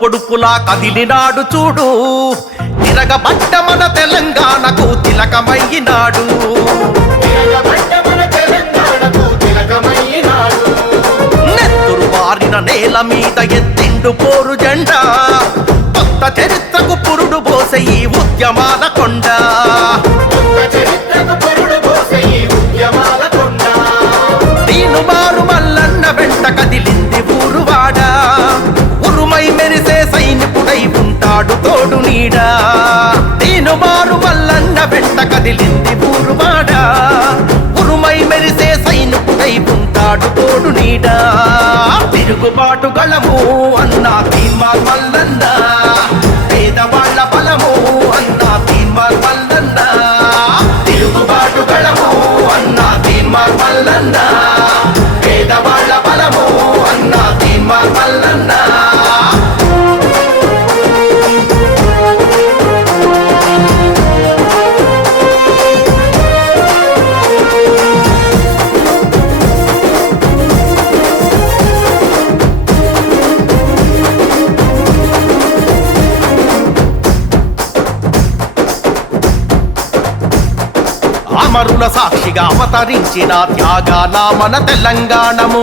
పొడుపులా కదిలినాడు చూడు, తిరగబడ్డ మన తెలంగాణకు తిలకమయ్యినాడు. నెత్తురు వారిన నేల మీద ఎత్తిండు పోరు జెండా, కొత్త చరిత్రకు పురుడు పోసే ఈ ఉద్యమాల కొండ. దీను మారు మల్లన్న వెంట కదిలింది ఊరువాడ, ఉరుమై మెరిసే సైనికుడై ఉంటాడు తోడు నీడా. దీను మారు మల్లన్న వెంట కదిలింది ఊరువాడ, ఉరుమై మెరిసే సైనికుడై ఉంటాడు తోడు నీడా. తిరుగుబాటు గళము అన్నా తీన్మార్ మల్లన్న, పేదవాళ్ల బలము అన్నా తీన్మార్ మల్లన్న. తిరుగుబాటు గళము అన్నా తీన్మార్ మల్లన్న, పేదవాళ్ల బలము అన్నా తీన్మార్ మల్లన్న. అమరుల సాక్షిగా అవతరించిన త్యాగాల మన తెలంగాణము,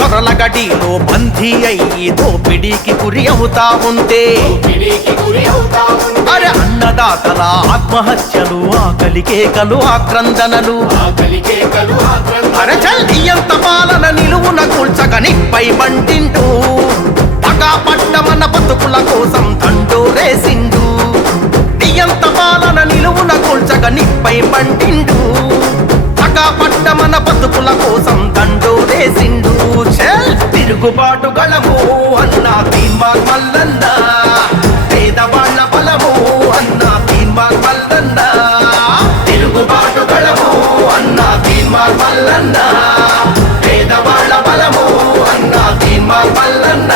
దొరల గడిలో బందీ అయ్యి దోపిడీకి గురి అవుతా ఉంటే, అరే అన్నదాతల ఆత్మహత్యలు, ఆకలి కేకలు, ఆక్రందనలు, అరే చల్లియంత పాలన నిలువున కూల్చక నిప్పై మంటిండు. పగా పట్ట మన బతుకుల కోసం దండోరేసిండు, నియంత పాలన నిలువున కూల్చక నిప్పై మంటిండు. పగా పట్ట మన బతుకుల కోసం దండోరేసిండు. తిరుగుబాటు గళము అన్నా తీన్మార్ మల్లన్న, పేదవాళ్ల బలము అన్నా తీన్మార్ మల్లన్న. తిరుగుబాటు గళము అన్నా తీన్మార్ మల్లన్న, పేదవాళ్ల బలము అన్నా తీన్మార్ మల్లన్న.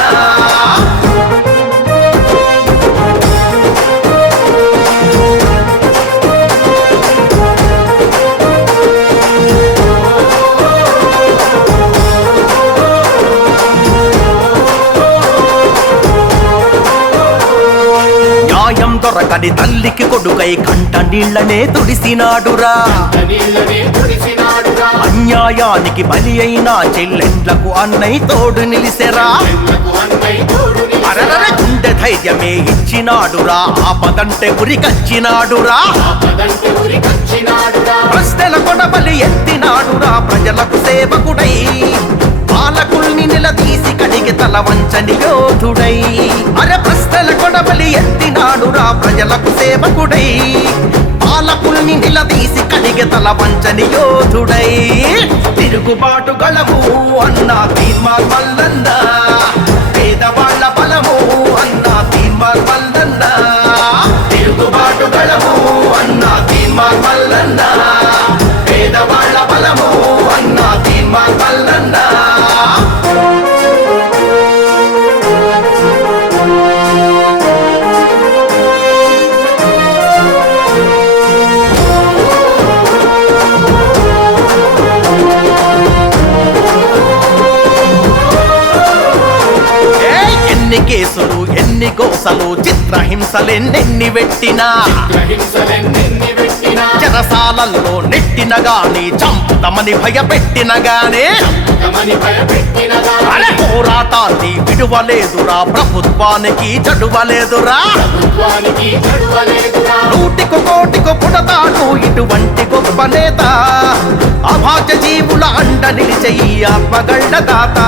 దొరకని తల్లికి కొడుకై కంట నీళ్లనే తుడిసినాడురా, అన్యాయానికి బలి అయిన చెల్లెండ్లకు అన్నయ్య తోడు నిలిసెరా. అరరర గుండె ధైర్యమే ఇచ్చినాడురా, ఆపదంటే ఉరికచ్చినాడురా. ప్రశ్నల కొడబలి ఎత్తినాడురా, ప్రజలకు సేవకుడై పాలకుల్ని నిలదీసి కడిగి తల వంచని యోధుడై. అరే ప్రశ్నల కొడబలి ఎత్తినాడురా, ప్రజలకు సేవకుడై పాలకుల్ని నిలదీసి కడిగి తల వంచని యోధుడై. తిరుగుబాటు గళము అన్నా తీన్మార్ మల్లన్న, పేదవాళ్ల బలము అన్నా తీన్మార్ మల్లన్న. తిరుగుబాటు గళము అన్నా తీన్మార్ మల్లన్న, పేదవాళ్ల బలము అన్నా తీన్మార్ మల్లన్న. ఎన్ని కేసులు, ఎన్ని గోసలు, చిత్రహింసలెన్నెన్ని పెట్టినా, చెరసాలల్లో నెట్టిన గాని, చంపుతమని భయపెట్టిన గానే అరే పోరాటాన్ని విడువలేదురా, ప్రభుత్వానికి చడువలేదురా. నూటికి కోటికి పుడతాడు ఇటువంటి గొప్ప నేత, అభాగ్య జీవుల అండ నిలిచే ఈ ఆత్మగళ్ళ దాత.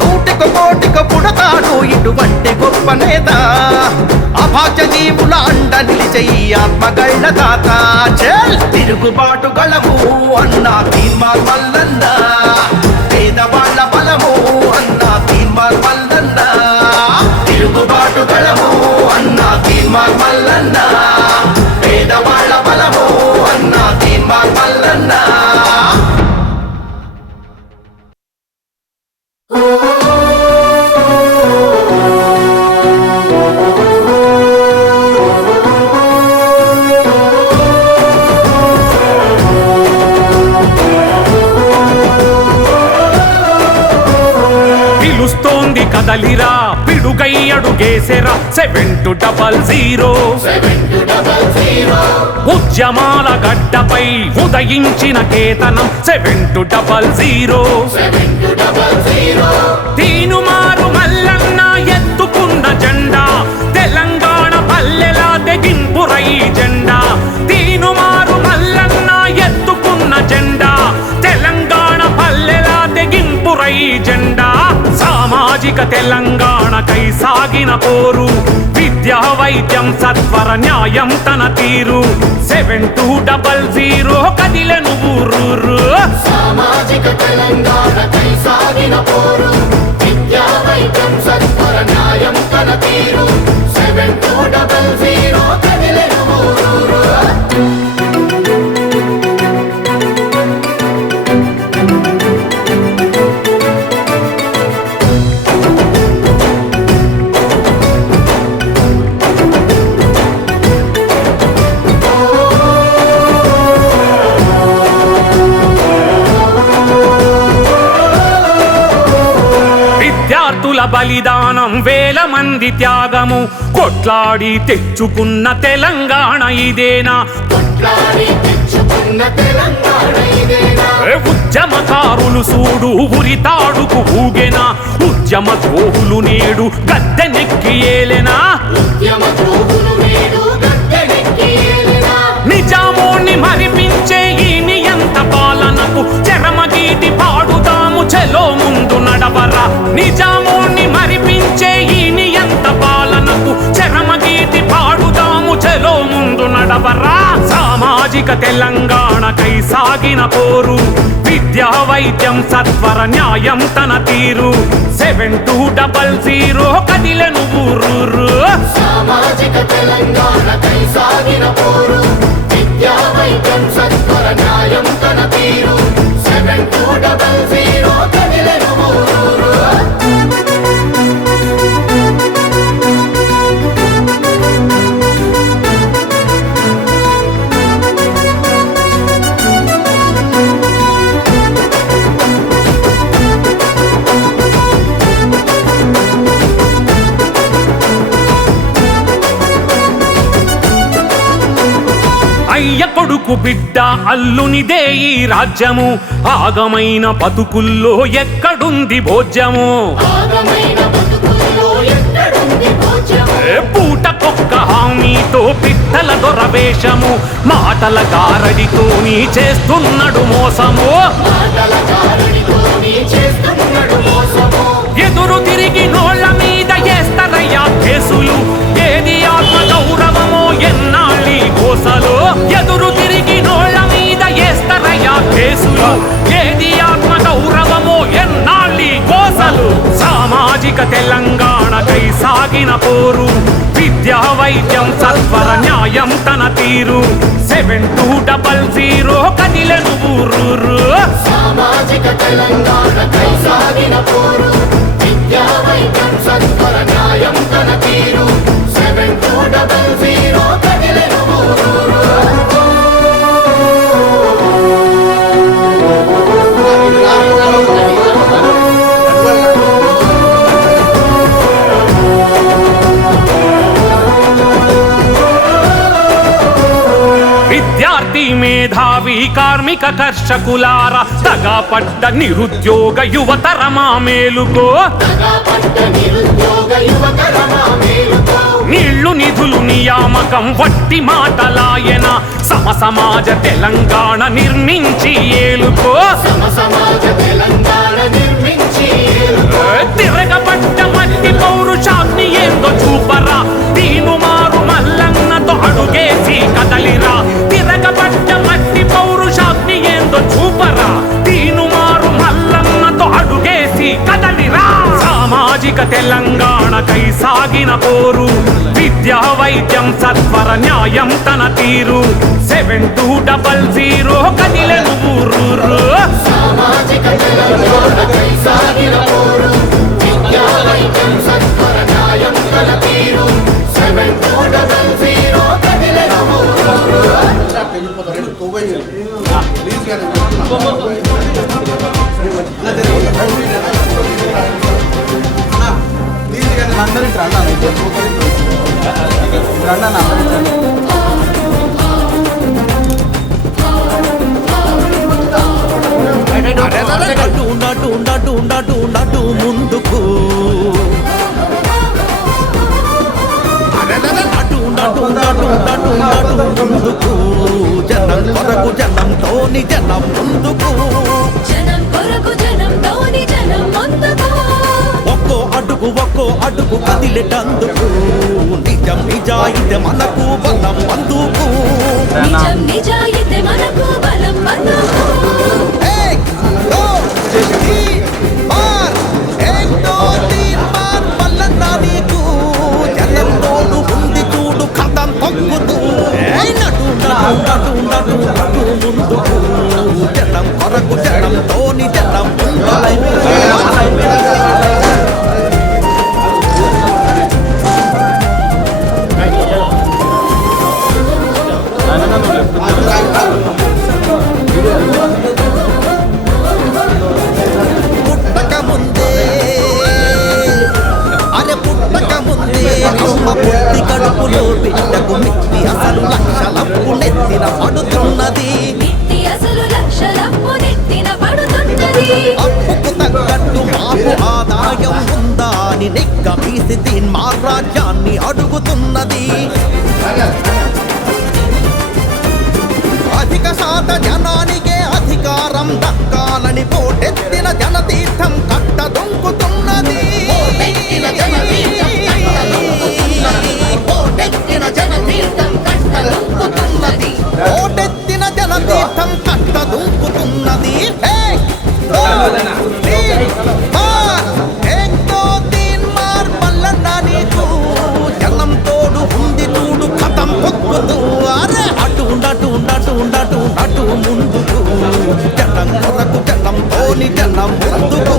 నూటికి కోటికి పుడతాడు ఇటువంటి గొప్ప నేత, అభాగ్య జీవుల అండ నిలిచే ఈ ఆత్మగళ్ళ దాత. తిరుగుబాటు గళము అన్నా తీన్మార్ మల్లన్న, పేదవాళ్ల బలము అన్నా తీన్మార్ మల్లన్న. తిరుగుబాటు గళము అన్నా తీన్మార్ మల్లన్న, పేదవాళ్ల బలము అన్నా తీన్మార్ మల్లన్న. కదలిరా పిడుగై అడుగేసెరా 7200 ఉద్యమాల గడ్డపై ఉదయించిన కేతనం 7200 తీనుమారు మల్లన్న ఎత్తుకున్న జెండా తెలంగాణ పల్లెలా తెగింపురై జెండా తీనుమారు మల్లన్న ఎత్తుకున్న జెండా తెలంగాణ పల్లెలా తెగింపురై జెండా సామాజిక తెలంగాణకై సాగిన పోరు విద్యా వైద్యం సత్వర న్యాయం తన తీరు 7200 కదిలెను ఊరూరు సామాజిక తెలంగాణకై సాగిన పోరు విద్యా వైద్యం సత్వర న్యాయం తన తీరు 7200 కదిలెను ఊరూరు బలిదానం వేల మంది త్యాగము కొట్లాడి తెచ్చుకున్న తెలంగాణ ఇదేనా ఉద్యమకారులు సూడు ఉరితాడుకు ఊగెనా ఉద్యమ ద్రోహులు నేడు గద్దెనెక్కి ఏలెనా నిజామోని మరిపించే ఈ నియంత పాలనకు చరమగీతి పాడుతాము చెలో ముందు నడవరా నిజామోని మరిపించే ఈ నియంత పాలనకు చరమగీతి పాడుతాము చెలో ముందు నడవరా సామాజిక తెలంగాణకై సాగిన పోరు విద్యా వైద్యం సత్వర న్యాయం తన తీరు 7200 కదిలెను ఊరూరు సామాజిక తెలంగాణకై సాగిన పోరు విద్యా వైద్యం సత్వర న్యాయం తన తీరు 7200 కదిలెను ఊరూరు అయ్య కొడుకు బిడ్డ అల్లునిదే ఈ రాజ్యము ఆగమైన బతుకుల్లో ఎక్కడుంది భోజ్యము పూటకొక్క హామీతో పిట్టల దొరవేషము మాటల గారడితోని చేస్తున్నాడు మోసము ఎదురు తిరిగి నోళ్ల మీద వేస్తారయ్యా కేసులు ఏది ఆత్మ గౌరవమో ఎన్నాళ్ళి కోసలు ఎదురు తిరిగి నోళ్ల మీద వేస్తారయ్యా కేసులు ఏది ఆత్మ గౌరవమో ఎన్నాళ్ళి కోసలు సామాజిక తెలంగాణకై సాగిన పోరు విద్యా వైద్యం సత్వర న్యాయం తన తీరు 7200 కదిలెను ఊరూరు సామాజిక తెలంగాణకై సాగిన పోరు విద్యా వైద్యం సత్వర న్యాయం తన తీరు 7200 కదిలెను ఊరూరు విద్యార్థి మేధావి కార్మిక కర్షకులార తగపడ్డ నిరుద్యోగ యువతరమా మేలుకో నీళ్లు నిధులు నియామకం వట్టి మాటలాయన సమసమాజ తెలంగాణ నిర్మించి ఏలుకో తిరగబడ్డ మట్టి పౌరుషాన్ని ఏందో చూపరా దీను మారు మల్లన్నతో అడుగేసి కదలిరా తిరగబడ్డ మట్టి పౌరుషాన్ని ఏందో చూపరా దీను మారు మల్లన్నతో అడుగేసి కదలిరా సామాజిక తెలంగాణకై సాగిన పోరు విద్యా వైద్యం సత్వర న్యాయం తన తీరు 7200 కదిలెను ఊరూరు సామాజిక తెలంగాణకై సాగిన పోరు విద్యా వైద్యం సత్వర న్యాయం తన తీరు 7200 కదిలెను ఊరూరు కొరకు జనంతోని జనం ముందుకు జనం కొరకు జనంతోని జనం ముందుకు ఒక్కో అడుగు కదిలేటందుకు నిజం నిజాయితీ మనకు బలం అందుకు నిజం నిజాయితీ మనకు బలం అందుకు एक दो तीन बार एक दो तीन बार మల్లన్న నీకు జనం తోడు ఉంది చూడు కథం తొక్కుతూ నటు నటు నటు నటు నటు ముందుకు జనం కొరకు జనంతోని జనం పుట్టక ముందే అమ్మ పుట్టి కడుపులో బిడ్డకు మిత్తి అసలు లక్షలప్పు నెత్తిన పడుతున్నది మిత్తి అసలు లక్షలప్పు నెత్తిన పడుతున్నది అప్పుకు తగ్గట్టు మాకు ఆదాయం ఉందా అని నిగ్గమీసి మా రాజ్యాన్ని అడుగుతున్నది అధిక శాత జనానికే అధికారం దక్కాలని పోటెత్తిన జనతీర్థం కట్ట దొంకుతున్నది పోటెత్తిన జనతీర్థం కట్టలుంకుతున్నది పోటెత్తిన జనతీర్థం కట్ట దొంకుతున్నది మల్లన్న నీకు జనం తోడు ఉంది చూడు కథం పొక్కుతూ అరే అటు ఉండటు ఉండటు ఉండటు అటు ముందుకు జనం కొరకు జనంతోని జనం ముందుకు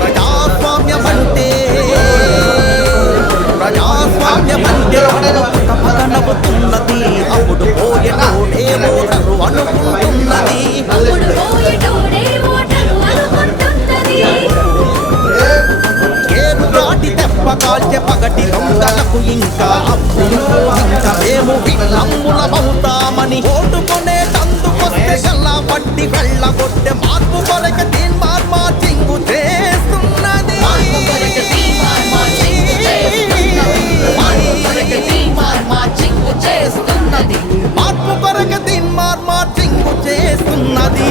ప్రజాస్వామ్యమంటే పగనవుతున్నది అప్పుడు పోయేటోడే ఓటరు అనుకుంటున్నది అప్పుడు పోయేటోడే ఓటరు అనుకుంటున్నది ఏరు రాటి దెబ్బ కాల్చే పగటి దొంగలకు ఇంకా అప్పుడు ఇంకా మేము విన్నమ్ములమవుతామని ఓటుకొనే తందుకొస్తే గల్లా పట్టి వెళ్ళగొట్టే మార్పు కొరక తీన్మార్ మార్చింగు చేస్తున్నది మార్పు కొరక తీన్మార్ మార్చింగు చేస్తున్నది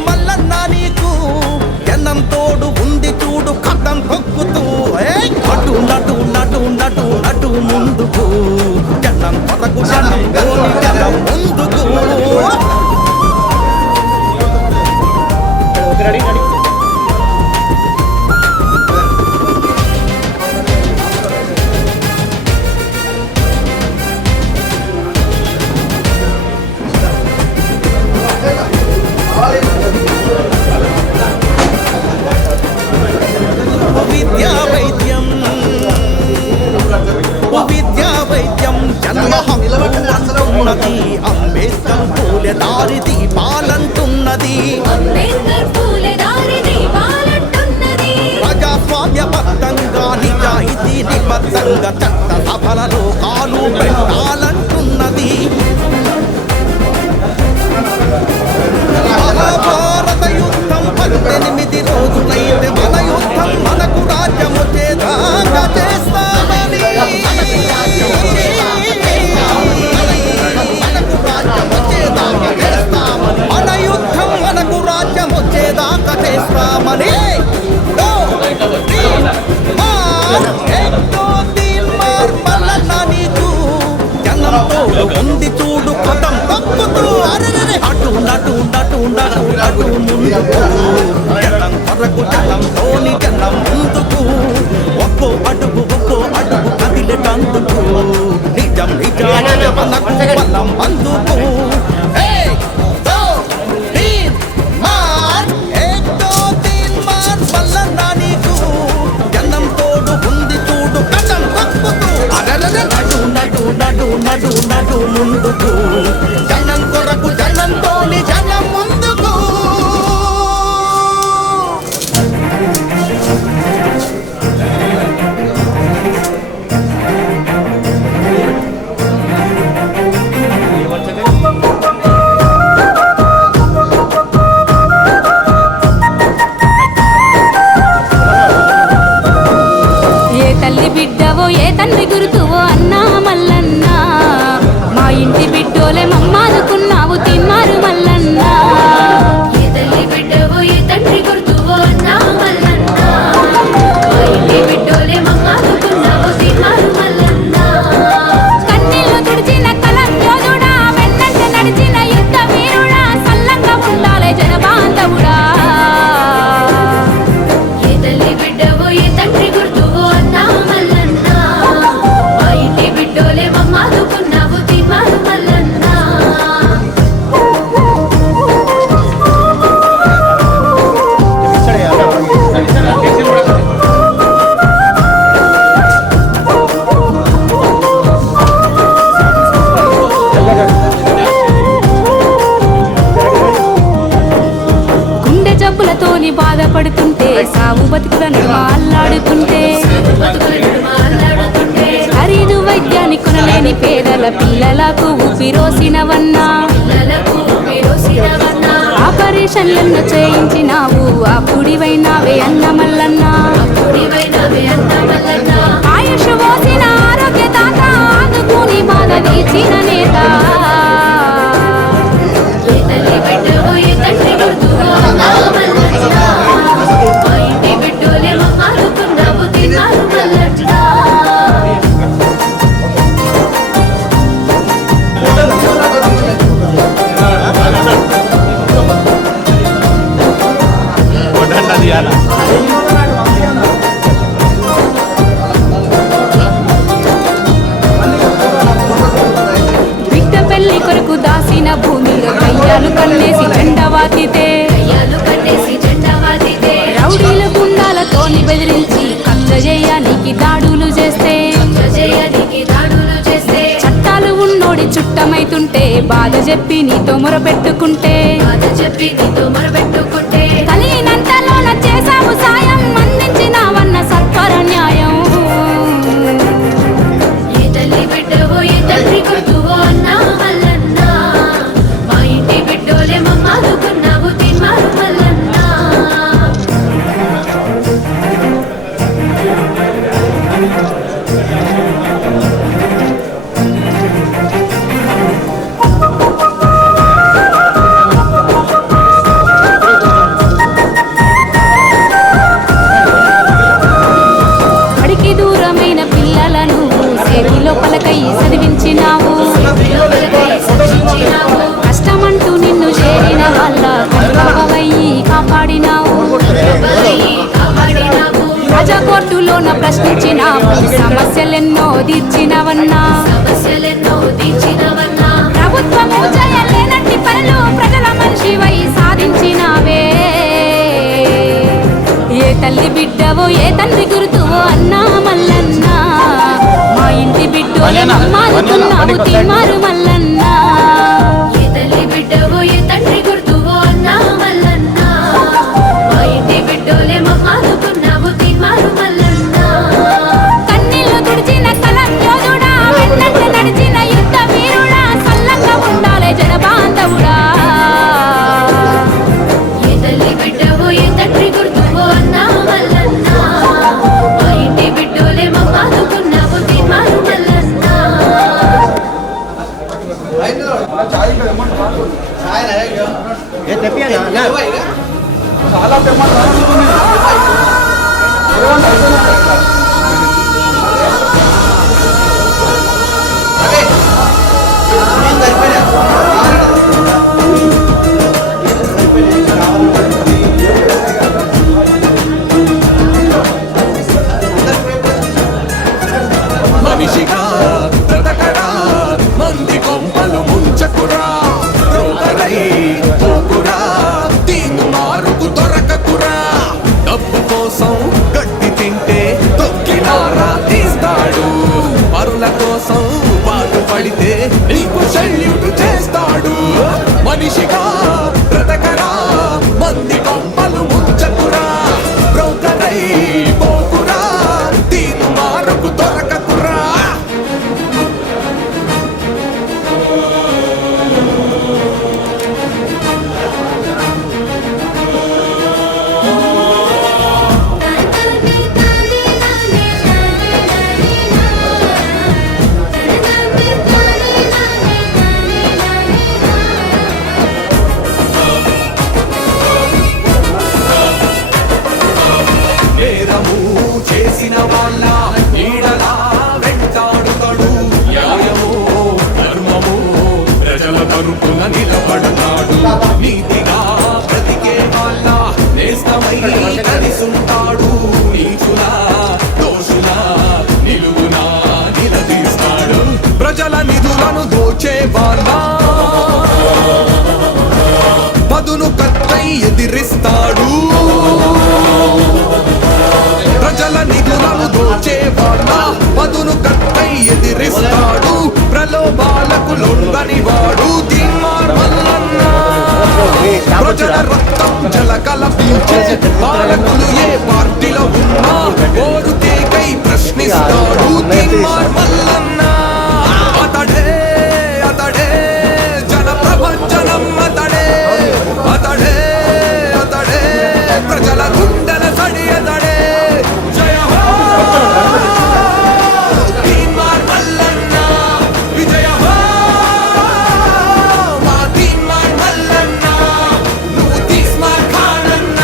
మల్లన్న నీకు జనం తోడు ఉంది చూడు కథం తొక్కుతూ అటు నటు నటు నటు నటు ముందుకు జనం కొరకు జనం తోని జనం ముందుకు విద్యా వైద్యం జన్మ హక్కు అంటున్నది అంబేద్కర్ పూలే దారి దీపాలంటున్నది ప్రజాస్వామ్యబద్ధంగా నిజాయితీ నిబద్ధంగా చట్ట సభలలో కాలు పెట్టాలంటున్నది మహాభారత యుద్ధం 18 రోజులైతే మన యుద్ధం మనకు రాజ్యము చేదాకా చేస్తామని మన యుద్ధం మనకు రాజ్యం వచ్చేదాకా చేస్తామని మల్లన్న నీకు జనంతో ఉంది చూడు కథం తప్పుతూ అటు నటు నటు నటు నటు ముందుకు జనం కొరకు జనంతోని జనం ముందుకు ఒక్కో అడుగు కదిలేటందుకు నిజం నిజాయితీ మనకు బలం అందుకు మల్లన్న నీకు జనం తోడు ఉంది చూడు కథం తప్పుతూ నటు నటు నటు నటు నటు ముందుకు జనం కొరకు జనంతోని జనం ముందుకు జబ్బులతోని బాధపడుతుంటే సాగు బతుకుల నడుమ అల్లాడుతుంటే ఖరీదు వైద్యాన్ని కొనలేని పేదల పిల్లలకు ఊపిరోసినవన్నా ఆపరేషన్లను చేయించినావు ఆ పుడివైనావే అన్న మల్లన్నా ఆయుష్ పోసిన ఆరోగ్య దాత ఆదుకుని బాధ తీర్చిన నేత బిడ్డ పెళ్లి కొరకు దాసిన భూమిలో కయ్యాలు కన్నేసి జెండవాతితే రౌడీల గుండాలతోని బెదిరించి కబ్జ చేయడానికి దాడులు చేస్తే చట్టాలు ఉన్నోడి చుట్టమైతుంటే బాధ చెప్పి నీతో మొరపెట్టుకుంటే కలిగినంతలోన చేసావు సాయం అందించినావన్న సత్వర న్యాయం బడికి దూరమైన పిల్లలను సేవిలో పలకై చదివించినావు కష్టమంటూ నిన్ను చేరిన వాళ్ళ కనుకవయ్యి కాపాడినావు ప్రజాకోర్టులోన ప్రశ్నించినావు సమస్యలెన్నో తీర్చినవన్నా ప్రభుత్వము చేయలేనట్టి పనులు ప్రజల మనిషివై సాధించినావే ఏ తల్లి బిడ్డవో ఏ తండ్రి గురుతువో అన్నా మల్లన్నా మా ఇంటి బిడ్డో మారుతున్నావు తీమారు మల్లన్నా కన్నీళ్లు తుడిచిన కలం యోధుడా వెన్నట్టు నడిచిన యుద్ధ వీరుడా సల్లంగా ఉండాలే జనబాంధవుడా మనిషిగా బ్రతకరా మంది కొంపలు ముంచకురా రోగరై పోకురా తీను మారుకు దొరకకురా డబ్బు కోసం గడ్డి తింటే తొక్కినారా తీస్తాడు పరుల కోసం బాధపడితే నీకు సెల్యూట్ చేస్తాడు మనిషిగా బ్రతకరా మంది కొంపలు ముంచకురా రోగరై పోకురా తీను మారుకు దొరకకురా నేరము చేసిన వాళ్ళ నీడలా వెంటాడుతాడు న్యాయము ధర్మము ప్రజల తరపున నిలబడతాడు నీతిగా బ్రతికే వాళ్ళ నేస్తమై కలిసుంటాడు నీచుల దోషుల నిలువునా నిలదీస్తాడు ప్రజల నిధులను దోచే వాళ్ళ పదును కత్తై ఎదిరిస్తాడు ప్రజల నిధులను దోచే ప్రజల గుండెల సడియదడే జయ హో తీన్మార్ మల్లన్న విజయ హో మా తీన్మార్ మల్లన్న నువ్వు తీస్మార్ ఖానన్న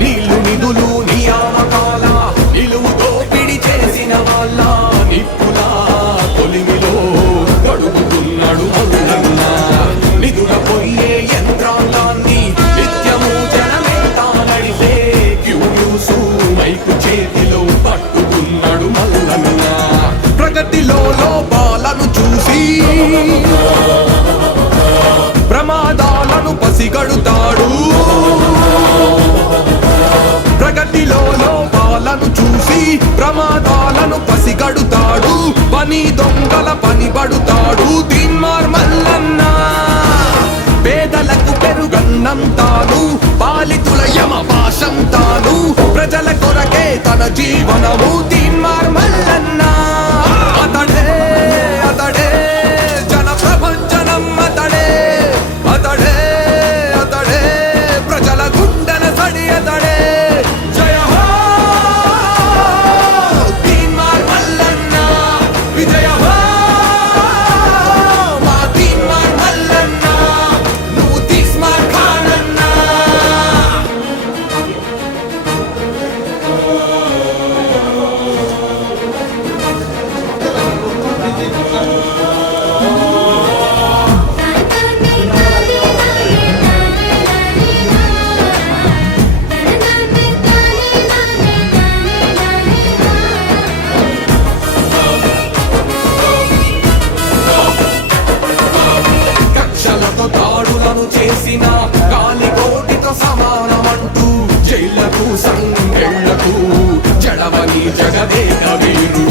నీళ్లు నిధులు నియామకాల నిలువు దోపిడి చేసిన వాళ్ళ నిప్పుల కొలిమిలో గడుపుతున్నాడు మల్లన్న నిధుల పొయ్యే యంత్రాంగాన్ని నిత్యము జనమేతా నడిపే క్యూన్యూస్ మైకు చేతిలో పట్టుకున్నాడు మల్లన్న ప్రగతిలో లోపాలను చూసి ప్రమాదాలను పసిగడుతాడు ప్రగతిలో లోపాలను చూసి ప్రమాదాలను పసిగడుతాడు పని దొంగల పని పడుతాడు తీన్మార్ మల్లన్న పేదలకు పెరుగన్నం తాను పాలితుల యమ పాశం తాను ప్రజల కొరకే తన జీవనము తీన్మార్ మల్లన్న అతడే అతడే జన ప్రభంజనం అతడే అతడే అతడే ప్రజల గుండెల సడి అతడే జయ హో తీన్మార్ మల్లన్న విజయ హో మా తీన్మార్ మల్లన్న నువ్వు తీస్మార్ ఖానన్న కక్షలతో దాడులను చేసిన గాలికోటితో సమానమంటూ జైళ్లకు సంకెళ్లకు జడవని జగదేక వీరుడు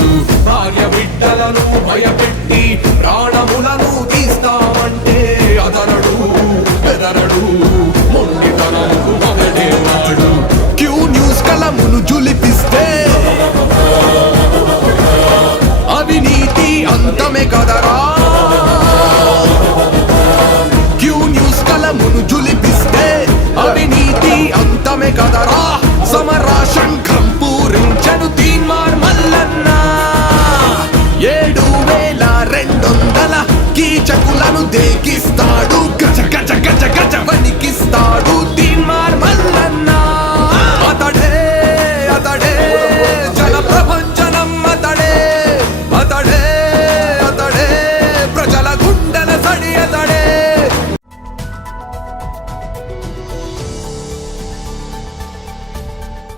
భార్య బిడ్డలను భయపెట్టి ప్రాణములను తీస్తామంటే అదరడు బెదరడు మొండితనంకు మొదటేవాడు క్యూ న్యూస్ కలమును జులిపిస్తే అవినీతి అంతమే కదరా క్యూ న్యూస్ కలమును జులిపిస్తే అవినీతి అంతమే కదరా